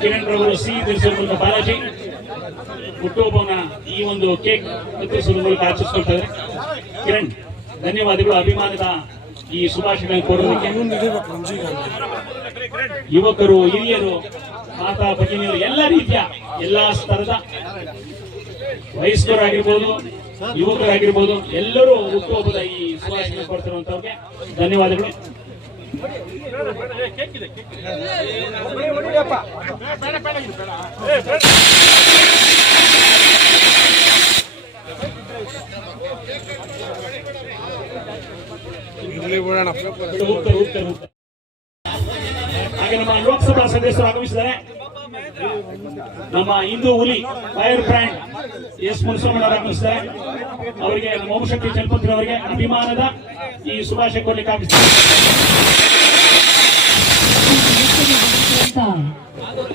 ಕಿರಣ್ ಮೂಲಕ ಬಾಲಾಜಿ, ಹುಟ್ಟುಹಬ್ಬವನ್ನ ಈ ಒಂದು ಕೇಕ್ ಕತ್ತರಿಸುವ ಮೂಲಕ ಆಚರಿಸಿಕೊಳ್ತಾರೆ. ಕಿರಣ್, ಧನ್ಯವಾದಗಳು. ಅಭಿಮಾನದ ಈ ಶುಭಾಶಯಗಳನ್ನು ಕೊಡೋದಕ್ಕೆ ಯುವಕರು, ಹಿರಿಯರು ಮಾತಾ ಭಗಿನಿಯರು, ಎಲ್ಲ ರೀತಿಯ, ಎಲ್ಲಾ ಸ್ತರದ ವಯಸ್ಕರಾಗಿರ್ಬೋದು. ಯುವಕರಾಗಿರ್ಬೋದು ಎಲ್ಲರೂ ಹುಟ್ಟುಹಬ್ಬದ ಈ ಶುಭಾಶಯ ಕೊಡ್ತಿರುವಂತವ್ರಿಗೆ ಧನ್ಯವಾದಗಳು ಹಾಗೆ ನಮ್ಮ ಲೋಕಸಭಾ ಸದಸ್ಯರು ಆಗಮಿಸಿದ್ದಾರೆ ನಮ್ಮ ಹಿಂದೂ ಹುಲಿ ಫೈರ್ ಬ್ರ್ಯಾಂಡ್ ಎಸ್ ಮುನ್ಸೋಮಣ್ಣ ಅವರು ಆಗಮಿಸಿದ್ದಾರೆ ಅವರಿಗೆ ನಮ್ಮ ಓಂಶಕ್ತಿ ಚಲಪತಿ ಅವರಿಗೆ ಅಭಿಮಾನದ ಈ ಶುಭಾಶಯ ಆಗಮಿಸಿದ್ದಾರೆ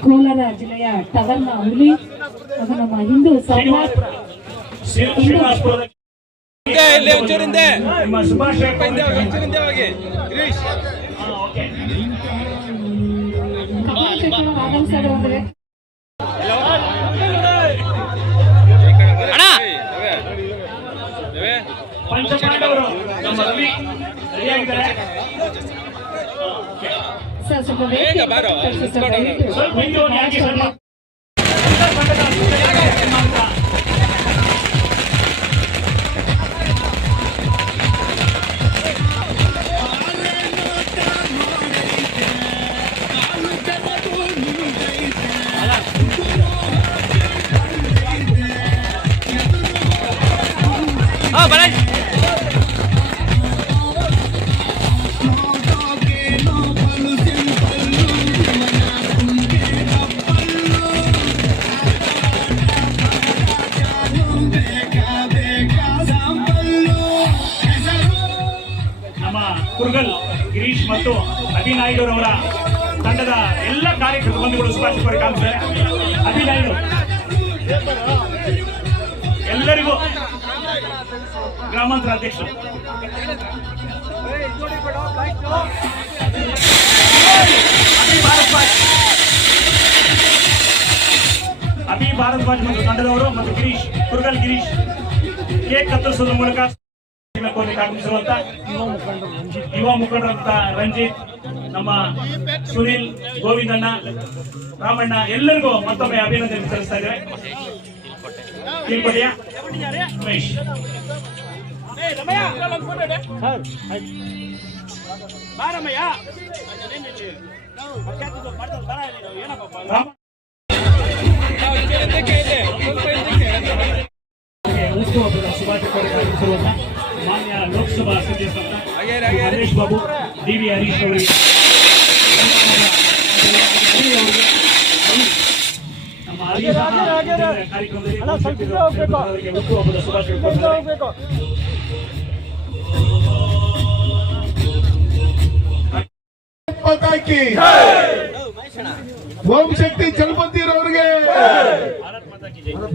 ಕೋಲಾರ ಜಿಲ್ಲೆಯ ಟವರ್ನ ಹುಲಿ ಅದು ನಮ್ಮ ಹಿಂದೂ ಒಂಚೂರಿಂದೆ ನಿಮ್ಮ ಶುಭಾಶಯ ರವಿ ರೆಡಿಯಾಗಿದ್ದಾರೆ ಸರ್ ಸ್ವಲ್ಪ ಬೇಗ ಬಾರೋ. ಸ್ವಲ್ಪ ಹಿಂದೆ ಹೋಗಿ ನಮ್ಮ ಕುರ್ಗಲ್ ಗಿರೀಶ್ ಮತ್ತು ಅಭಿನಾಯ್ಡುರವರ ತಂಡದ ಎಲ್ಲ ಕಾರ್ಯಕರ್ತ ಬಂಧುಗಳು ಶುಭಾಶಯ ಕಾಣಿಸ್ತಾರೆ. ಅಭಿನಾಯ್ಡು ಎಲ್ಲರಿಗೂ ಗ್ರಾಮಾಂತರ ಅಧ್ಯಕ್ಷರು. ಅಭಿ ಭಾರದ್ವಾಜ್ ಮತ್ತು ತಂಡದವರು ಮತ್ತು ಗಿರೀಶ್, ಕುರ್ಗಲ್ ಗಿರೀಶ್ ಕೇಕ್ ಕತ್ತರಿಸೋದ್ರ ಮೂಲಕ ಯುವ ಮುಖಂಡರಂತ ರಂಜಿತ್, ನಮ್ಮ ಸುನಿಲ್, ಗೋವಿಂದಣ್ಣ, ರಾಮಣ್ಣ, ಎಲ್ಲರಿಗೂ ಮತ್ತೊಮ್ಮೆ ಅಭಿನಂದನೆ ಸಲ್ಲಿಸ್ತಾ ಇದ್ದೇವೆ. ತಿರುಪತಿಯ ಉಮೇಶ್. ರಾಮ ಒಂಚೂರಿಂದಕ್ಕೆ ಇಲ್ಲಿ ಸ್ವಲ್ಪ ಹಿಂದಕ್ಕೆ ಹುಟ್ಟುಹಬ್ಬದ ಶುಭಾಶಯ ಮಾನ್ಯ ಲೋಕಸಭಾ ಸದಸ್ಯರಾದ ಹಾಗೆ ಹಾಗೆ ಹರೀಶ್ ಬಾಬು ಡಿ ವಿ ಹರೀಶ್ ಅವರಿಗೆ ನಮ್ಮ ಹರೀಶ್ ಕಾರ್ಯಕ್ರಮದಲ್ಲಿ ಅವರಿಗೆ ಹುಟ್ಟುಹಬ್ಬದ ಶುಭಾಶಯ ಕೋರ್ತಾರೆ. ಪತಾಕಿ ಓಂ ಶಕ್ತಿ ಚಲಪತಿರವರಿಗೆ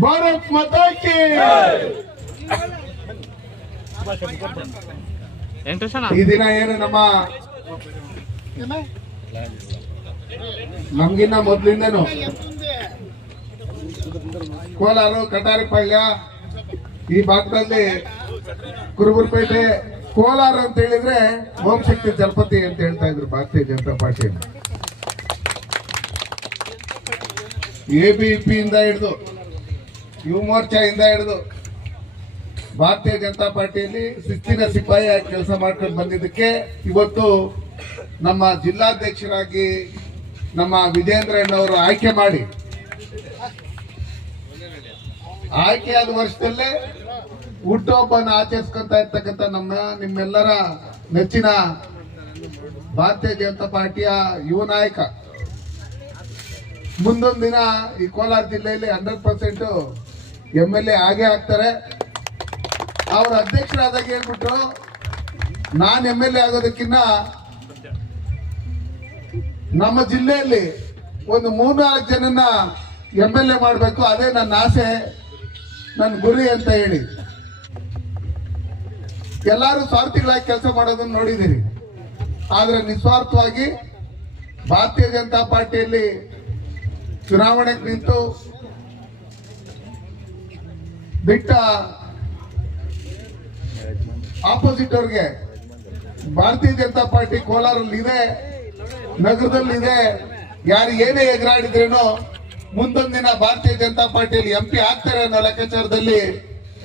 ಭಾರತ್ ಮತಾಕಿ ಈ ದಿನ ಏನು ನಮ್ಮ ನಮ್ಗಿನ್ನ ಮೊದ್ಲಿಂದನು ಕೋಲಾರ ಕಟಾರಿಪಾಳ್ಯ ಈ ಭಾಗದಲ್ಲಿ ಕುರುಬುರ್ಪೇಟೆ ಕೋಲಾರ ಅಂತ ಹೇಳಿದ್ರೆ ಓಂ ಶಕ್ತಿ ಜಲಪತಿ ಅಂತ ಹೇಳ್ತಾ ಇದ್ರು Bharatiya Janata party A B P ಇಂದ ಹಿಡಿದು ಯುವ ಮೋರ್ಚಾ ಇಂದ ಹಿಡಿದು ಭಾರತೀಯ ಜನತಾ ಪಾರ್ಟಿಯಲ್ಲಿ ಶಿಸ್ತಿನ ಸಿಪಾಯಿಯಾಗಿ ಕೆಲಸ ಮಾಡ್ಕೊಂಡು ಬಂದಿದ್ದಕ್ಕೆ ಇವತ್ತು ನಮ್ಮ ಜಿಲ್ಲಾಧ್ಯಕ್ಷರಾಗಿ ನಮ್ಮ ವಿಜೇಂದ್ರಣ್ಣವರು ಆಯ್ಕೆ ಮಾಡಿ. ಆಯ್ಕೆಯಾದ ವರ್ಷದಲ್ಲೇ ಹುಟ್ಟುಹಬ್ಬನ ಆಚರಿಸ್ಕೊಂತ ಇರ್ತಕ್ಕಂಥ ನಮ್ಮ ನಿಮ್ಮೆಲ್ಲರ ನೆಚ್ಚಿನ ಭಾರತೀಯ ಜನತಾ ಪಾರ್ಟಿಯ ಯುವ ನಾಯಕ. ಮುಂದೊಂದು ದಿನ ಈ ಕೋಲಾರ ಜಿಲ್ಲೆಯಲ್ಲಿ hundred percent M L A ಆಗೇ ಆಗ್ತಾರೆ. ಅವ್ರ ಅಧ್ಯಕ್ಷರಾದಾಗ ಹೇಳ್ಬಿಟ್ರು ನಾನ್ ಎಂ ಎಲ್ ಎ ಆಗೋದಕ್ಕಿನ್ನ ನಮ್ಮ ಜಿಲ್ಲೆಯಲ್ಲಿ ಒಂದು ಮೂರ್ನಾಲ್ಕು ಜನನ ಎಂ ಎಲ್ ಎ ಮಾಡಬೇಕು. ಅದೇ ನನ್ನ ಆಸೆ ನನ್ನ ಗುರಿ ಅಂತ ಹೇಳಿ. ಎಲ್ಲರೂ ಸ್ವಾರ್ಥಿಗಳಾಗಿ ಕೆಲಸ ಮಾಡೋದನ್ನ ನೋಡಿದ್ದೀರಿ. ಆದ್ರೆ ನಿಸ್ವಾರ್ಥವಾಗಿ ಭಾರತೀಯ ಜನತಾ ಪಾರ್ಟಿಯಲ್ಲಿ ಚುನಾವಣೆಗೆ ನಿಂತು ಬಿಟ್ಟ ಆಪೋಸಿಟ್ ಅವ್ರಿಗೆ, ಭಾರತೀಯ ಜನತಾ ಪಾರ್ಟಿ ಕೋಲಾರಲ್ಲಿ ಇದೆ ನಗರದಲ್ಲಿ ಇದೆ ಯಾರು ಏನೇ ಎಗರಾಡಿದ್ರೇನೋ ಮುಂದೊಂದು ದಿನ ಭಾರತೀಯ ಜನತಾ ಪಾರ್ಟಿಯಲ್ಲಿ ಎಂ ಪಿ ಆಗ್ತಾರೆ ಅನ್ನೋ ಲೆಕ್ಕಾಚಾರದಲ್ಲಿ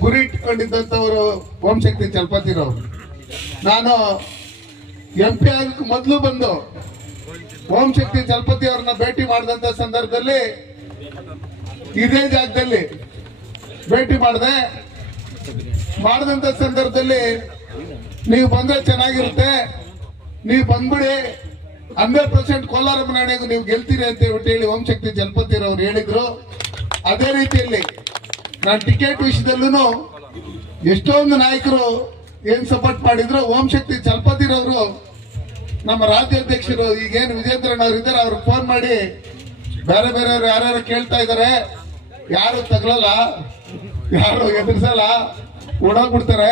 ಗುರಿ ಇಟ್ಕೊಂಡಿದ್ದಂಥವರು ಓಂಶಕ್ತಿ ಚಲಪತಿರವರು ನಾನು ಎಂ ಪಿ ಆಗಕ್ಕೆ ಮೊದಲು ಬಂದು ಓಂಶಕ್ತಿ ಚಲಪತಿ ಅವ್ರನ್ನ ಭೇಟಿ ಮಾಡಿದಂತ ಸಂದರ್ಭದಲ್ಲಿ ಇದೇ ಜಾಗದಲ್ಲಿ ಭೇಟಿ ಮಾಡಿದೆ. ಮಾಡಿದಂತ ಸಂದರ್ಭದಲ್ಲಿ ನೀವು ಬಂದ್ರೆ ಚೆನ್ನಾಗಿರುತ್ತೆ. ನೀವು ಬಂದ್ಬಿಡಿ. ಹಂಡ್ರೆಡ್ ಪರ್ಸೆಂಟ್ ಕೋಲಾರ ಮನೆಗೂ ನೀವು ಗೆಲ್ತೀರಿ ಅಂತ ಹೇಳ್ಬಿಟ್ಟು ಹೇಳಿ ಓಂ ಶಕ್ತಿ ಜಲಪತಿ ಅವ್ರು ಹೇಳಿದ್ರು. ಅದೇ ರೀತಿಯಲ್ಲಿ ನಾನು ಟಿಕೆಟ್ ವಿಷಯದಲ್ಲೂ ಎಷ್ಟೊಂದು ನಾಯಕರು ಏನ್ ಸಪೋರ್ಟ್ ಮಾಡಿದ್ರು. ಓಂ ಶಕ್ತಿ ಚಲಪತಿರವರು ನಮ್ಮ ರಾಜ್ಯಾಧ್ಯಕ್ಷರು ಈಗೇನು ವಿಜೇಂದ್ರನ್ ಅವ್ರು ಇದ್ದಾರೆ, ಅವ್ರಿಗೆ ಫೋನ್ ಮಾಡಿ ಬೇರೆ ಬೇರೆಯವ್ರು ಯಾರ್ಯಾರು ಕೇಳ್ತಾ ಇದಾರೆ ಯಾರು ತಗಲಲ್ಲ ಯಾರು ಎದುರಿಸಲ್ಲ ಓಡಾಗ್ಬಿಡ್ತಾರೆ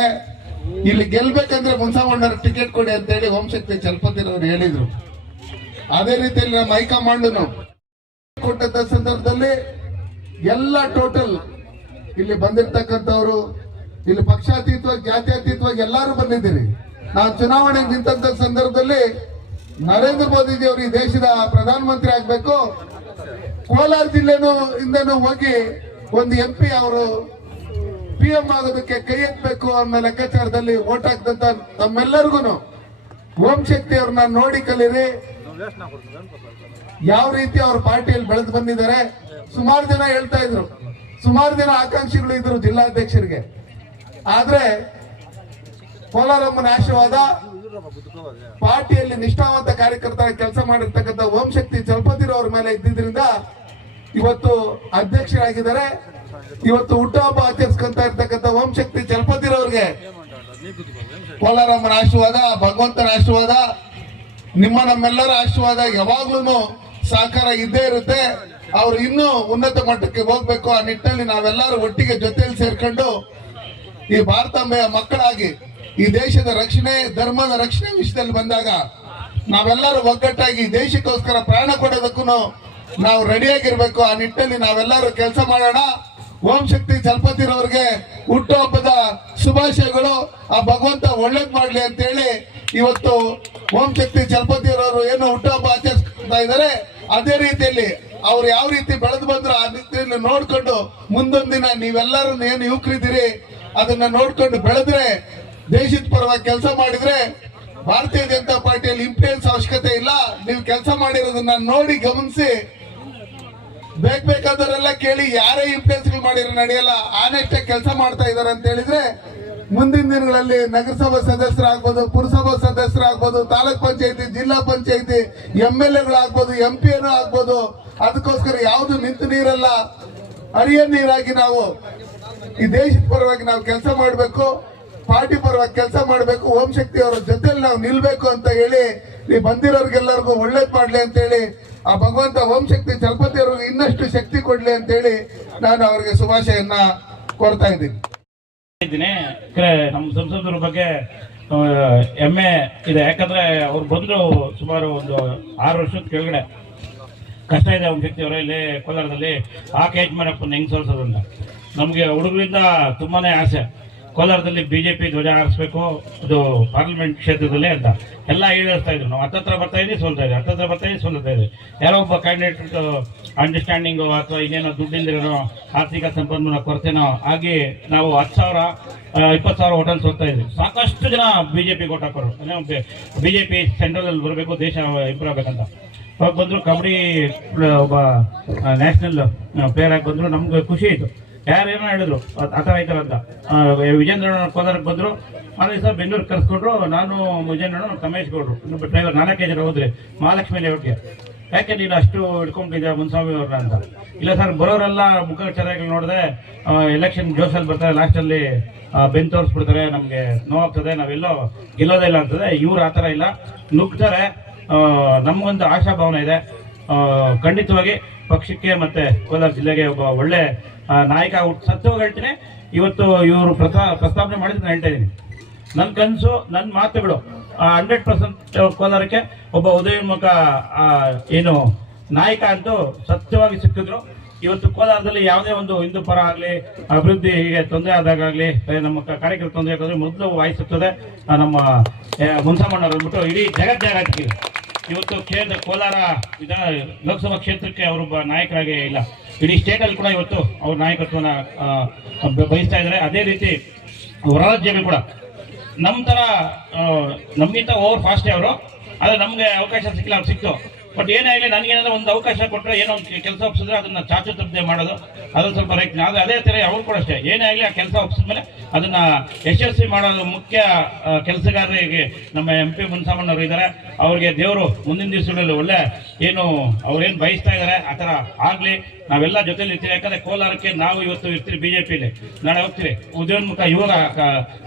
ಇಲ್ಲಿ ಗೆಲ್ಬೇಕಂದ್ರೆ ಮುನ್ಸಾಮಣ್ಣವ್ರ ಟಿಕೆಟ್ ಕೊಡಿ ಅಂತ ಹೇಳಿ ಓಂಶಕ್ತಿ ಚಲಪತಿರವ್ರು ಹೇಳಿದ್ರು. ಅದೇ ರೀತಿಯಲ್ಲಿ ನಮ್ಮ ಹೈಕಮಾಂಡ್ ಕೊಟ್ಟಂತ ಸಂದರ್ಭದಲ್ಲಿ ಎಲ್ಲ ಟೋಟಲ್ ಇಲ್ಲಿ ಬಂದಿರ್ತಕ್ಕಂಥವ್ರು, ಇಲ್ಲಿ ಪಕ್ಷಾತೀತವಾಗಿ, ಜಾತ್ಯತೀತವಾಗಿ ಎಲ್ಲರೂ ಬಂದಿದ್ದೀರಿ. ನಾವು ಚುನಾವಣೆಗೆ ನಿಂತ ಸಂದರ್ಭದಲ್ಲಿ ನರೇಂದ್ರ ಮೋದಿಜಿ ಅವರು ಈ ದೇಶದ ಪ್ರಧಾನಮಂತ್ರಿ ಆಗ್ಬೇಕು. ಕೋಲಾರ ಜಿಲ್ಲೆನೂ ಇಂದನೂ ಹೋಗಿ ಒಂದು ಎಂ ಪಿ ಅವರು ಪಿ ಎಂ ಆಗೋದಕ್ಕೆ ಕೈ ಎತ್ತಬೇಕು ಅನ್ನೋ ಲೆಕ್ಕಾಚಾರದಲ್ಲಿ ಓಟ್ ಹಾಕ್ದಂತ ತಮ್ಮೆಲ್ಲರಿಗೂ ಓಂ ಶಕ್ತಿ ಅವ್ರನ್ನ ನೋಡಿ ಕಲೀರಿ. ಯಾವ ರೀತಿ ಅವ್ರ ಪಾರ್ಟಿಯಲ್ಲಿ ಬೆಳೆದು ಬಂದಿದ್ದಾರೆ, ಸುಮಾರು ಜನ ಹೇಳ್ತಾ ಇದ್ರು. ಸುಮಾರು ಜನ ಆಕಾಂಕ್ಷಿಗಳು ಇದ್ರು ಜಿಲ್ಲಾಧ್ಯಕ್ಷರಿಗೆ. ಆದ್ರೆ ಕೋಲಾರಮ್ಮನ ಆಶೀರ್ವಾದ ಪಾರ್ಟಿಯಲ್ಲಿ ನಿಷ್ಠಾವಂತ ಕಾರ್ಯಕರ್ತರ ಕೆಲಸ ಮಾಡಿರ್ತಕ್ಕಂಥ ಓಂ ಶಕ್ತಿ ಚಲಪತಿರವ್ರ ಮೇಲೆ ಇದ್ದಿದ್ರಿಂದ ಇವತ್ತು ಅಧ್ಯಕ್ಷರಾಗಿದ್ದಾರೆ. ಇವತ್ತು ಹುಟ್ಟುಹಬ್ಬ ಆಚರಿಸ್ಕೊಂತ ಇರ್ತಕ್ಕಂಥ ಓಂ ಶಕ್ತಿ ಚಲಪತಿರವ್ರಿಗೆ ಕೋಲಾರಮ್ಮನ ಆಶೀರ್ವಾದ, ಭಗವಂತನ ಆಶೀರ್ವಾದ, ನಿಮ್ಮ ನಮ್ಮೆಲ್ಲರ ಆಶೀರ್ವಾದ ಯಾವಾಗ್ಲೂ ಸಹಕಾರ ಇದ್ದೇ ಇರುತ್ತೆ. ಅವ್ರು ಇನ್ನೂ ಉನ್ನತ ಮಟ್ಟಕ್ಕೆ ಹೋಗ್ಬೇಕು. ಆ ನಿಟ್ಟಿನಲ್ಲಿ ನಾವೆಲ್ಲರೂ ಒಟ್ಟಿಗೆ ಜೊತೆಯಲ್ಲಿ ಸೇರ್ಕೊಂಡು ಈ ಭಾರತಾಂಬೆಯ ಮಕ್ಕಳಾಗಿ, ಈ ದೇಶದ ರಕ್ಷಣೆ, ಧರ್ಮದ ರಕ್ಷಣೆ ವಿಷಯದಲ್ಲಿ ಬಂದಾಗ ನಾವೆಲ್ಲರೂ ಒಗ್ಗಟ್ಟಾಗಿ ದೇಶಕ್ಕೋಸ್ಕರ ಪ್ರಯಾಣ ಕೊಡೋದಕ್ಕೂ ನಾವು ರೆಡಿಯಾಗಿರ್ಬೇಕು ಆ ನಿಟ್ಟಿನಲ್ಲಿ ನಾವೆಲ್ಲರೂ ಕೆಲಸ ಮಾಡೋಣ. ಓಂ ಶಕ್ತಿ ಚಲಪತಿರವ್ರಿಗೆ ಹುಟ್ಟುಹಬ್ಬದ ಶುಭಾಶಯಗಳು. ಆ ಭಗವಂತ ಒಳ್ಳೇದ್ ಮಾಡ್ಲಿ ಅಂತ ಹೇಳಿ ಇವತ್ತು ಓಂ ಶಕ್ತಿ ಚಲಪತಿರವರು ಏನು ಹುಟ್ಟುಹಬ್ಬ ಆಚರಿಸ್ತಾ ಇದ್ದಾರೆ. ಅದೇ ರೀತಿಯಲ್ಲಿ ಅವ್ರು ಯಾವ ರೀತಿ ಬೆಳೆದು ಬಂದ್ರು ಆ ರೀತಿಯಲ್ಲಿ ನೋಡ್ಕೊಂಡು ಮುಂದೊಂದು ದಿನ ನೀವೆಲ್ಲರೂ ಏನು ಯುವಕರಿದ್ದೀರಿ, ಅದನ್ನ ನೋಡ್ಕೊಂಡು ಬೆಳೆದ್ರೆ ದೇಶದ ಪರವಾಗಿ ಕೆಲಸ ಮಾಡಿದ್ರೆ ಭಾರತೀಯ ಜನತಾ ಪಾರ್ಟಿಯಲ್ಲಿ ಇನ್ಫ್ಲೂಯೆನ್ಸ್ ಅವಶ್ಯಕತೆ ಇಲ್ಲ. ನೀವು ಕೆಲಸ ಮಾಡಿರೋದನ್ನ ನೋಡಿ ಗಮನಿಸಿ ಬೇಕ್ ಬೇಕಾದವರೆಲ್ಲ ಕೇಳಿ ಯಾರೇ ಗಳು ಮಾಡಿರೋ ನಡೆಯಲ್ಲ ಆನೆಸ್ಟ್ ಕೆಲಸ ಮಾಡ್ತಾ ಇದಾರೆ ಅಂತ ಹೇಳಿದ್ರೆ, ಮುಂದಿನ ದಿನಗಳಲ್ಲಿ ನಗರಸಭಾ ಸದಸ್ಯರಾಗ್ಬೋದು, ಪುರಸಭಾ ಸದಸ್ಯರಾಗ್ಬೋದು, ತಾಲೂಕ್ ಪಂಚಾಯತಿ, ಜಿಲ್ಲಾ ಪಂಚಾಯತಿ ಎಂ ಎಲ್ ಎಗಳಾಗ್ಬೋದು ಎಂ ಪಿ ಏನೋ ಆಗ್ಬೋದು, ಅದಕ್ಕೋಸ್ಕರ ಯಾವುದು ನಿಂತು ನೀರಲ್ಲ ಹರಿಯ ನೀರಾಗಿ ನಾವು ಈ ದೇಶದ ಪರವಾಗಿ ನಾವು ಕೆಲಸ ಮಾಡಬೇಕು, ಪಾರ್ಟಿ ಪರವಾಗಿ ಕೆಲಸ ಮಾಡಬೇಕು, ಓಂ ಶಕ್ತಿ ಅವರ ಜೊತೆಲಿ ನಾವು ನಿಲ್ಬೇಕು ಅಂತ ಹೇಳಿ ಈ ಬಂದಿರೋರ್ಗೆಲ್ಲರಿಗೂ ಒಳ್ಳೇದ್ ಮಾಡ್ಲಿ ಅಂತ ಹೇಳಿ ಆ ಭಗವಂತ ಓಂ ಶಕ್ತಿ ಚಲಪತಿ ಅವ್ರಿಗೆ ಇನ್ನಷ್ಟು ಶಕ್ತಿ ಕೊಡ್ಲಿ ಅಂತ ಹೇಳಿ ನಾನು ಅವರಿಗೆ ಶುಭಾಶಯನ್ನ ಕೋರ್ತಾ ಇದ್ದೀನಿ. ನಮ್ಮ ಸಂಸದರ ಬಗ್ಗೆ ಹೆಮ್ಮೆ ಇದೆ. ಯಾಕಂದ್ರೆ ಅವ್ರು ಬಂದ್ರು ಸುಮಾರು ಒಂದು ಆರು ವರ್ಷದ ಕೆಳಗಡೆ. ಕಷ್ಟ ಇದೆ ಅವ್ನ ಶಕ್ತಿ ಅವರ ಇಲ್ಲಿ ಕೋಲಾರದಲ್ಲಿ. ಆ ಕೇಜ್ ಮಾಡಪ್ಪ ಹೆಂಗ್ ಸೋಲ್ಸೋದು ಅಂತ. ನಮಗೆ ಹುಡುಗರಿಂದ ತುಂಬಾನೇ ಆಸೆ. ಕೋಲಾರದಲ್ಲಿ ಬಿಜೆಪಿ ಧ್ವಜ ಹಾರಿಸ್ಬೇಕು, ಅದು ಪಾರ್ಲಿಮೆಂಟ್ ಕ್ಷೇತ್ರದಲ್ಲಿ ಅಂತ. ಎಲ್ಲ ಈಡೇರಿಸ್ತಾ ಇದ್ರು. ನಾವು ಹತ್ತತ್ರ ಬರ್ತಾ ಇದ್ದೀವಿ, ಸೋಲ್ತಾ ಇದ್ದೀವಿ. ಹತ್ತತ್ರ ಬರ್ತಾ ಇದ್ದೀವಿ, ಸೋಲ್ತಾ ಇದ್ದೀವಿ. ಯಾರೋ ಒಬ್ಬ ಕ್ಯಾಂಡಿಡೇಟ್ ಅಂಡರ್ಸ್ಟ್ಯಾಂಡಿಂಗು ಅಥವಾ ಇನ್ನೇನೋ ದುಡ್ಡಿಂದಿರೋ ಆರ್ಥಿಕ ಸಂಪನ್ಮೂಲ ಕೊರತೆನೋ ಆಗಿ ನಾವು ಹತ್ತು ಸಾವಿರ ಇಪ್ಪತ್ತು ಸಾವಿರ ಹೋಟೆಲ್ ಸೋಲ್ತಾ ಇದ್ವಿ ಸಾಕಷ್ಟು ಜನ ಬಿಜೆಪಿ ಓಟ್ ಹಾಕೋರು. ಬಿಜೆಪಿ ಸೆಂಟ್ರಲ್ ಬರಬೇಕು, ದೇಶ ಇಂಪ್ರೂವ್ ಆಗಬೇಕಂತ. ಅವಾಗ ಬಂದರು ಕಬಡ್ಡಿ ಒಬ್ಬ ನ್ಯಾಷನಲ್ ಪ್ಲೇಯರ್ ಆಗಿ ಬಂದರು. ನಮ್ಗೆ ಖುಷಿ ಆಯ್ತು. ಯಾರೇನೋ ಹೇಳಿದ್ರು ಆ- ಥರ ಅಂತ. ವಿಜೇಂದ್ರ ಕೋಲಾರಕ್ಕೆ ಬಂದ್ರು. ಆ ದಿವಸ ಬೆಂಗಳೂರು ಕರೆಸ್ಕೊಂಡ್ರು. ನಾನು ವಿಜೇಂದ್ರ ಕಮೇಶ್ ಗೌಡ್ರು ಇನ್ನೊಬ್ಬ ಡ್ರೈವರ್ ನಾಲ್ಕೈದು ಜನ ಹೋದ್ರೆ, ಮಹಾಲಕ್ಷ್ಮಿ ಲೇಔಟ್ಗೆ ಯಾಕೆ ನೀನು ಅಷ್ಟು ಹಿಡ್ಕೊಂಡಿದ್ದೆ ಮುನ್ಸ್ವಾಮಿ ಅವ್ರನ್ನ ಅಂತ? ಇಲ್ಲ ಸರ್, ಬರೋರೆಲ್ಲ ಮುಖ ಚೆನ್ನಾಗಿ ನೋಡಿದೆ ಎಲೆಕ್ಷನ್ ಜೋಸಲ್ಲಿ ಬರ್ತಾರೆ ಲಾಸ್ಟಲ್ಲಿ ಬೆನ್ ತೋರಿಸ್ಬಿಡ್ತಾರೆ, ನಮಗೆ ನೋವಾಗ್ತದೆ ನಾವೆಲ್ಲೋ ಗೆಲ್ಲೋದೇ ಇಲ್ಲ ಅಂತದೆ. ಇವ್ರು ಆ ಥರ ಇಲ್ಲ. ನುಗ್ತಾರೆ. ನಮಗೊಂದು ಆಶಾಭಾವನೆ ಇದೆ. ಖಂಡಿತವಾಗಿ ಪಕ್ಷಕ್ಕೆ ಮತ್ತೆ ಕೋಲಾರ ಜಿಲ್ಲೆಗೆ ಒಬ್ಬ ಒಳ್ಳೆ ನಾಯಕ ಸತ್ಯವಾಗಿ ಹೇಳ್ತೀನಿ. ಇವತ್ತು ಇವರು ಪ್ರಸ್ತಾ, ಪ್ರಸ್ತಾವನೆ ಮಾಡಿದ್ದು ನಾನು ಹೇಳ್ತಾ ಇದ್ದೀನಿ. ನನ್ನ ಕನಸು ನನ್ನ ಮಾತುಗಳು ಹಂಡ್ರೆಡ್ ಪರ್ಸೆಂಟ್ ಕೋಲಾರಕ್ಕೆ ಒಬ್ಬ ಉದಯೋನ್ಮುಖ ಏನು ನಾಯಕ ಅಂತೂ ಸತ್ಯವಾಗಿ ಸಿಕ್ಕಿದ್ರು. ಇವತ್ತು ಕೋಲಾರದಲ್ಲಿ ಯಾವುದೇ ಒಂದು ಹಿಂದೂ ಪರ ಆಗಲಿ, ಅಭಿವೃದ್ಧಿ ಹೀಗೆ ತೊಂದರೆ ಆದಾಗಲಿ ನಮ್ಮ ಕಾರ್ಯಕ್ರಮ ತೊಂದರೆ ಆಗೋದ್ರೆ ಮೊದಲು ವಾಯಿಸುತ್ತದೆ. ನಮ್ಮ ಮುನ್ಸಮ್ಮಣ್ಣವ್ರು ಅಂದ್ಬಿಟ್ಟು ಇಡೀ ಜಗತ್ತಿಗೆ ಇವತ್ತು ಕೇಂದ್ರ ಕೋಲಾರ ವಿಧಾನ ಲೋಕಸಭಾ ಕ್ಷೇತ್ರಕ್ಕೆ ಅವರೊಬ್ಬ ನಾಯಕರಾಗೇ ಇಲ್ಲ. ಇಡೀ ಸ್ಟೇಟಲ್ಲಿ ಕೂಡ ಇವತ್ತು ಅವ್ರ ನಾಯಕತ್ವನ ಬಯಸ್ತಾ ಇದ್ದಾರೆ. ಅದೇ ರೀತಿ ಹೊರ ಕೂಡ. ನಮ್ಮ ಥರ ನಮ್ಗಿಂತ ಓವರ್ ಫಾಸ್ಟೇ ಅವರು. ಆದರೆ ನಮಗೆ ಅವಕಾಶ ಸಿಕ್ಕಿಲ್ಲ, ಅವ್ರು ಸಿಕ್ತು. ಬಟ್ ಏನೇ ಆಗಲಿ ನನಗೇನಾದ್ರೂ ಒಂದು ಅವಕಾಶ ಕೊಟ್ಟರೆ ಏನೋ ಒಂದು ಕೆಲಸ ಒಪ್ಸಿದ್ರೆ ಅದನ್ನ ಚಾಚು ತಪ್ಪದೆ ಮಾಡೋದು. ಅದು ಸ್ವಲ್ಪ ರೈಟ್. ಆದರೆ ಅದೇ ಥರ ಅವ್ರು ಕೂಡ ಅಷ್ಟೇ. ಏನೇ ಆಗಲಿ ಆ ಕೆಲಸ ಒಪ್ಸಿದ್ಮೇಲೆ ಅದನ್ನ ಯಶಸ್ವಿ ಮಾಡೋದು ಮುಖ್ಯ ಕೆಲಸಗಾರರಿಗೆ ನಮ್ಮ ಎಂ ಪಿ ಮುನ್ಸಾಮಣ್ಣವರು ಇದ್ದಾರೆ ಅವ್ರಿಗೆ ದೇವರು ಮುಂದಿನ ದಿವಸಗಳಲ್ಲಿ ಒಳ್ಳೆ ಏನು ಅವ್ರೇನು ಬಯಸ್ತಾ ಇದ್ದಾರೆ ಆ ಥರ ಆಗಲಿ. ನಾವೆಲ್ಲ ಜೊತೆಲಿ ಇರ್ತೀವಿ. ಯಾಕಂದ್ರೆ ಕೋಲಾರಕ್ಕೆ ನಾವು ಇವತ್ತು ಇರ್ತೀವಿ ಬಿಜೆಪಿಲಿ. ನಾಳೆ ಹೋಗ್ತೀವಿ. ಉದಯೋನ್ಮುಖ ಯುವಕ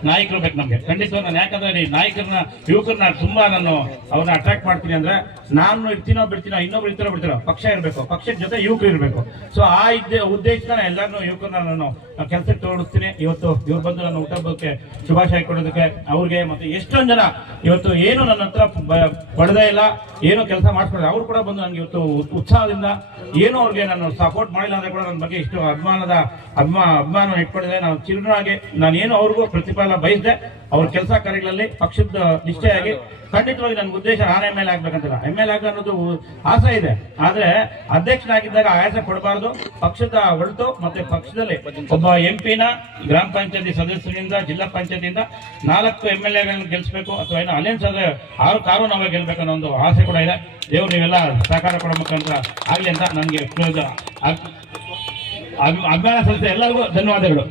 ನಾಯಕರು ಬೇಕು ನಮಗೆ. ಖಂಡಿತ ನಾನು ಯಾಕಂದ್ರೆ ಈ ನಾಯಕರನ್ನ, ಯುವಕರನ್ನ ತುಂಬಾ ನಾನು ಅವ್ರನ್ನ ಅಟ್ರಾಕ್ಟ್ ಮಾಡ್ತೀನಿ ಅಂದ್ರೆ ನಾನು ಇರ್ತೀನೋ ಬಿಡ್ತೀನೋ, ಇನ್ನೊಬ್ರು ಇರ್ತೀರೋ ಬಿಡ್ತೀರೋ, ಪಕ್ಷ ಇರಬೇಕು. ಪಕ್ಷದ ಜೊತೆ ಯುವಕರು ಇರಬೇಕು. ಸೊ ಆ ಇದ್ದ ಉದ್ದೇಶನ ಎಲ್ಲರನ್ನೂ ಯುವಕರನ್ನ ನಾನು ಕೆಲಸಕ್ಕೆ ತೋರಿಸ್ತೀನಿ. ಇವತ್ತು ಇವ್ರು ಬಂದು ನನ್ನ ಹುಟ್ಟಹಬ್ಬಕ್ಕೆ ಶುಭಾಶಯ ಕೊಡೋದಕ್ಕೆ ಅವ್ರಿಗೆ ಮತ್ತೆ ಎಷ್ಟೊಂದು ಜನ ಇವತ್ತು ಏನು ನನ್ನ ಹತ್ರ ಪಡೆದೇ ಇಲ್ಲ, ಏನು ಕೆಲಸ ಮಾಡ್ಕೊಳ್ಳಿ ಅವ್ರು ಕೂಡ ಬಂದು ನನಗೆ ಇವತ್ತು ಉತ್- ಉತ್ಸಾಹದಿಂದ ಏನು ಅವ್ರಿಗೆ ನಾನು ಸಪೋರ್ಟ್ ಮಾಡಿಲ್ಲ ಅಂದ್ರೆ ಕೂಡ ನನ್ನ ಬಗ್ಗೆ ಇಷ್ಟು ಅಭಿಮಾನದ ಅಭಿಮಾ ಅಭಿಮಾನ ಇಟ್ಕೊಂಡಿದೆ ನಾವು ಚಿರುನಾಗೆ ನಾನು ಏನು ಅವ್ರಿಗೂ ಪ್ರತಿಫಲ ಬಯಸಿದೆ ಅವ್ರ ಕೆಲಸ ಕಾರ್ಯಗಳಲ್ಲಿ ಪಕ್ಷದ ನಿಷ್ಠೆಯಾಗಿ ಖಂಡಿತವಾಗಿ ನನ್ನ ಉದ್ದೇಶ ನಾನು ಎಂ ಎಲ್ ಆಗ್ಬೇಕಂತಿಲ್ಲ. ಎಂ ಎಲ್ ಆಗ ಅನ್ನೋದು ಆಸೆ ಇದೆ. ಆದ್ರೆ ಅಧ್ಯಕ್ಷನಾಗಿದ್ದಾಗ ಆಯಾಸ ಕೊಡಬಾರದು. ಪಕ್ಷದ ಹೊರತು ಮತ್ತೆ ಪಕ್ಷದಲ್ಲಿ ಒಬ್ಬ ಎಂ ಪಿನ ಗ್ರಾಮ ಪಂಚಾಯತಿ ಸದಸ್ಯರಿಂದ, ಜಿಲ್ಲಾ ಪಂಚಾಯತಿಯಿಂದ ನಾಲ್ಕು ಎಂ ಎಲ್ ಎಗಳನ್ನು ಗೆಲ್ಲಿಸಬೇಕು ಅಥವಾ ಏನೋ ಅಲೆನ್ಸ್ ಆದ್ರೆ ಆರು ಕಾರು ನಾವೇ ಗೆಲ್ಬೇಕು ಅನ್ನೋ ಒಂದು ಆಸೆ ಕೂಡ ಇದೆ. ದೇವ್ರು ನೀವೆಲ್ಲ ಸಹಕಾರ ಕೊಡಬೇಕಂತ ಆಗ್ಲಿ ಅಂತ ನನಗೆ ಅಭಿಮಾನ ಸಲ್ಲಿಸಿದ ಎಲ್ಲರಿಗೂ ಧನ್ಯವಾದಗಳು.